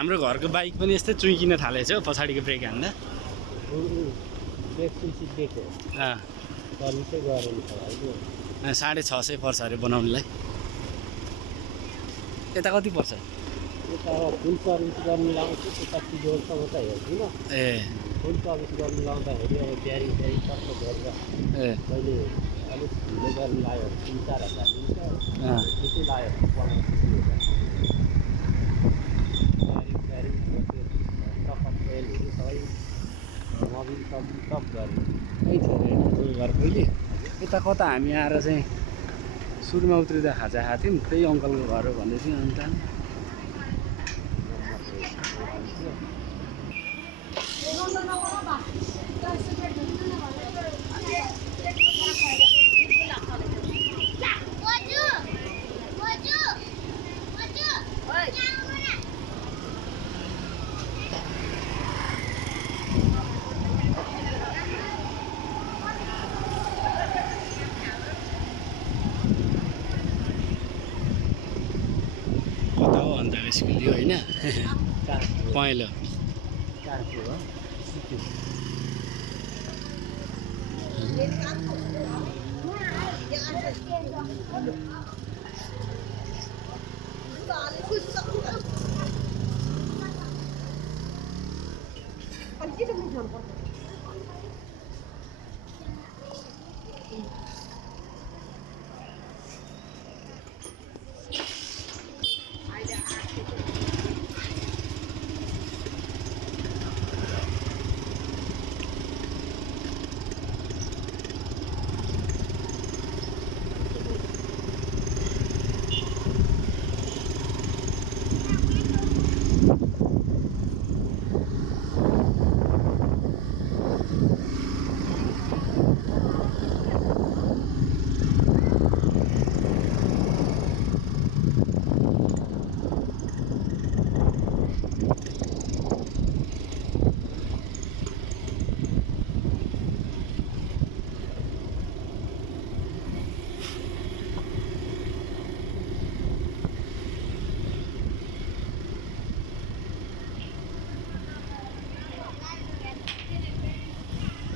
हाम्रो घरको बाइक पनि यस्तै चुइकिन थालेछ हौ पछाडिको ब्रेक हान्दा। ब्रेक सुइच दिएको सर्भिसै गरेन छ अहिले। 650 पर्छ अरे बनाउनुलाई। यता कति पर्छ? यता फुल सर्भिस गर्नु लाउँछु त्यता जोडसम्म त हेर्दिनँ। ए फुल सर्भिस गर्नु लाउँदाखेरि अब ब्यारिङ कस्तो गरेर कहिले अलिक ढिलो गर्नु लाग्यो 3-4 हजार लिन्छ। त्यति लाग्यो 15-20 ब्यारिङ सबै मोबिल सब गरेँ। त्यही थियो अरे होइन घर पहिले। यता कता हामी आएर चाहिँ सुरुमा उत्रिँदा खाजा खाएको थियौँ, त्यही अङ्कलको घर हो भन्दै थियो। अन्त कता हो अन्त स्कुल यो होइन पहेँलो।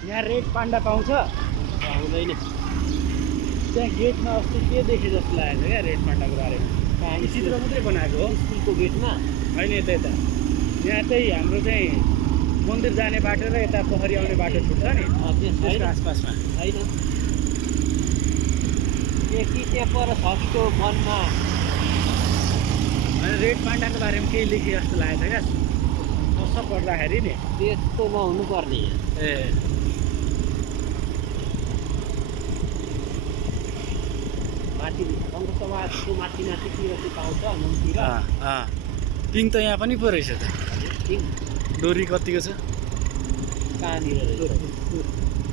यहाँ रेड पान्डा पाउँछ? हुँदैन। त्यहाँ गेटमा अस्ति के देखेँ जस्तो लागेको छ क्या रेड पान्डाको बारेमा। चित्र मात्रै बनाएको हो स्कुलको गेटमा होइन। यता यहाँ चाहिँ हाम्रो चाहिँ मन्दिर जाने बाटो र यता पोखरी आउने बाटो छुट्छ नि त्यसको आसपासमा होइन। कि त्यहाँ पर छ कि त्यो वनमा होइन। रेड पान्डाको बारेमा केही लेखेँ जस्तो लागेको छ क्या कस्तो पढ्दाखेरि नि। त्यस्तो नहुनु पर्ने। ए माथि सङ्घसभाको माथि माथितिर चाहिँ पाउँछ मन्दिर। पिङ त यहाँ पनि पो रहेछ त। डोरी कतिको छ? कहाँनिर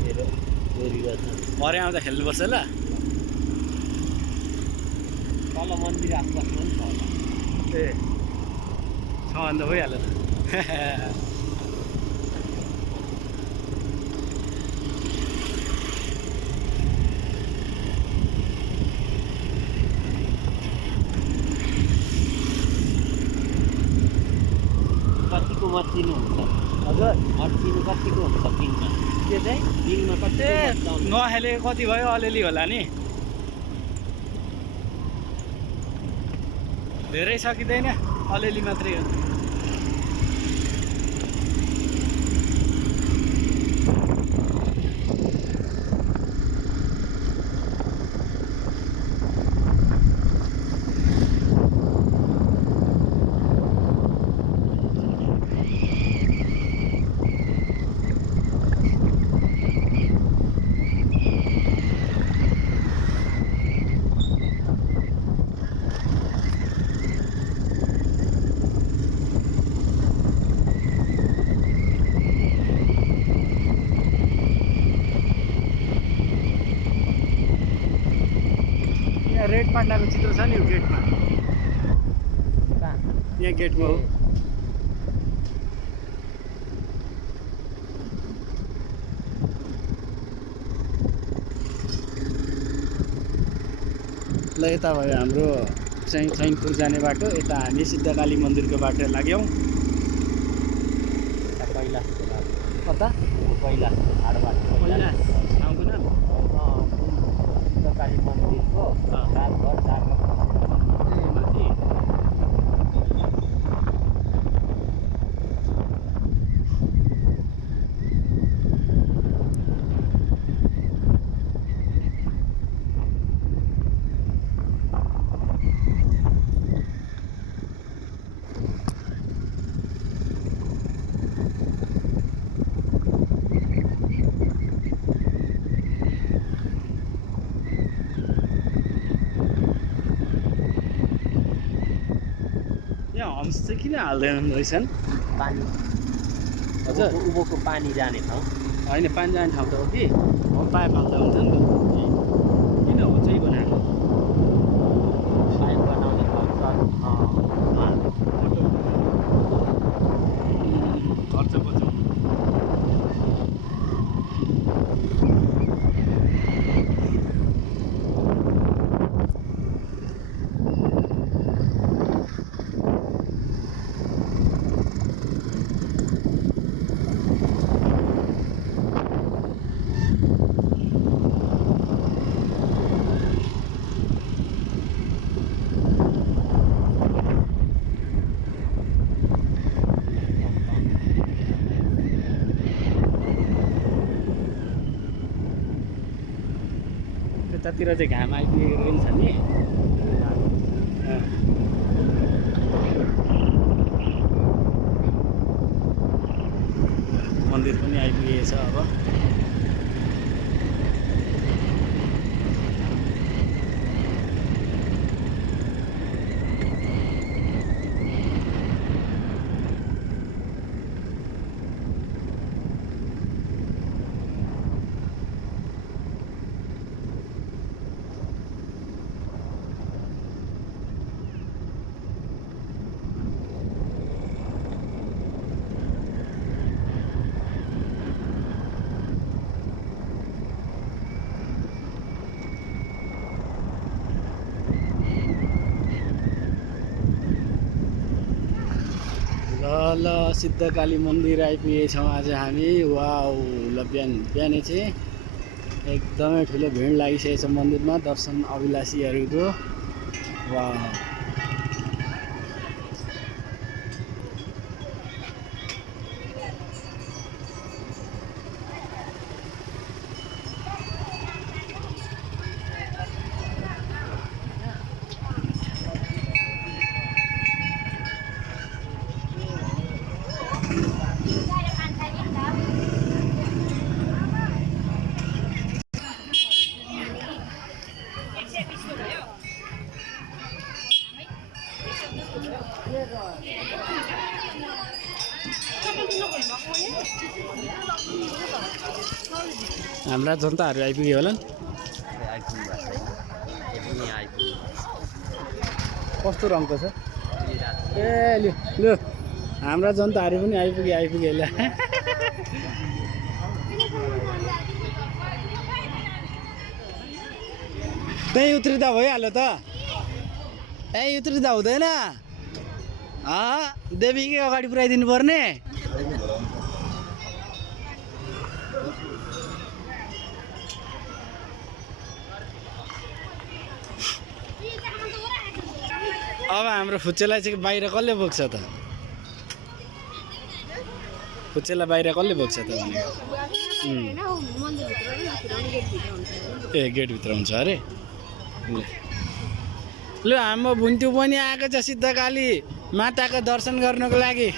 हेर डोरी रहेछ। भरे आउँदा खेल्नुपर्छ ल। तल मन्दिर आसपासमा पनि छ होला। ए छ अन्त भइहाल्यो त। कतिको मर्चिनु हुन्छ? हजुर मर्चिनु कतिको हुन्छ पिङमा? के चाहिँ पिङमा कति नखेलेको कति भयो? अलिअलि होला नि, धेरै सकिँदैन, अलिअलि मात्रै हो। रेड पान्डाको चित्र छ नि यो गेटमा। यहाँ गेटमा हो। ल यता भयो हाम्रो चाहिँ चैनपुर जाने बाटो। यता हामी सिद्धकाली मन्दिरको बाटो लाग्यौँ। कता कैलाश हाडबाट कैलाश ठाउँको नाम सिद्धकाली मन्दिरको रातभर जाग्न ए माथि यहाँ होम्स चाहिँ किन हाल्दैनन् रहेछन् पानी हजुर उँभोको पानी जाने ठाउँ होइन पानी जाने ठाउँ त हो कि हो पाइप हाल्दा हुन्छ नि त किन हो चाहिँ बनाएको पाइप बनाउने ठाउँ खर्च बचाउ त्यतातिर चाहिँ घाम आइपुगेको रहेछ नि मन्दिर पनि आइपुगेछ अब ल सिद्धकाली मन्दिर आइपुगेछौँ आज हामी वाउ ल बिहानै चाहिँ एकदमै ठुलो भिड लागिसकेको छ मन्दिरमा दर्शन अभिलाषीहरूको वाउ हाम्रा जनताहरू आइपुग्यो होला नि कस्तो रङको छ ए लु हाम्रा जनताहरू पनि आइपुगे ल त्यहीँ उत्रिँदा भइहाल्यो त त्यहीँ उत्रिँदा हुँदैन देवीकै अगाडि पुऱ्याइदिनु पर्ने अब हाम्रो फुच्चेलाई चाहिँ बाहिर कसले बोक्छ त फुच्चेलाई बाहिर कसले बोक्छ त ए गेटभित्र हुन्छ अरे ल हाम्रो भुन्टु पनि आएको छ सिद्धकाली माताको दर्शन गर्नको लागि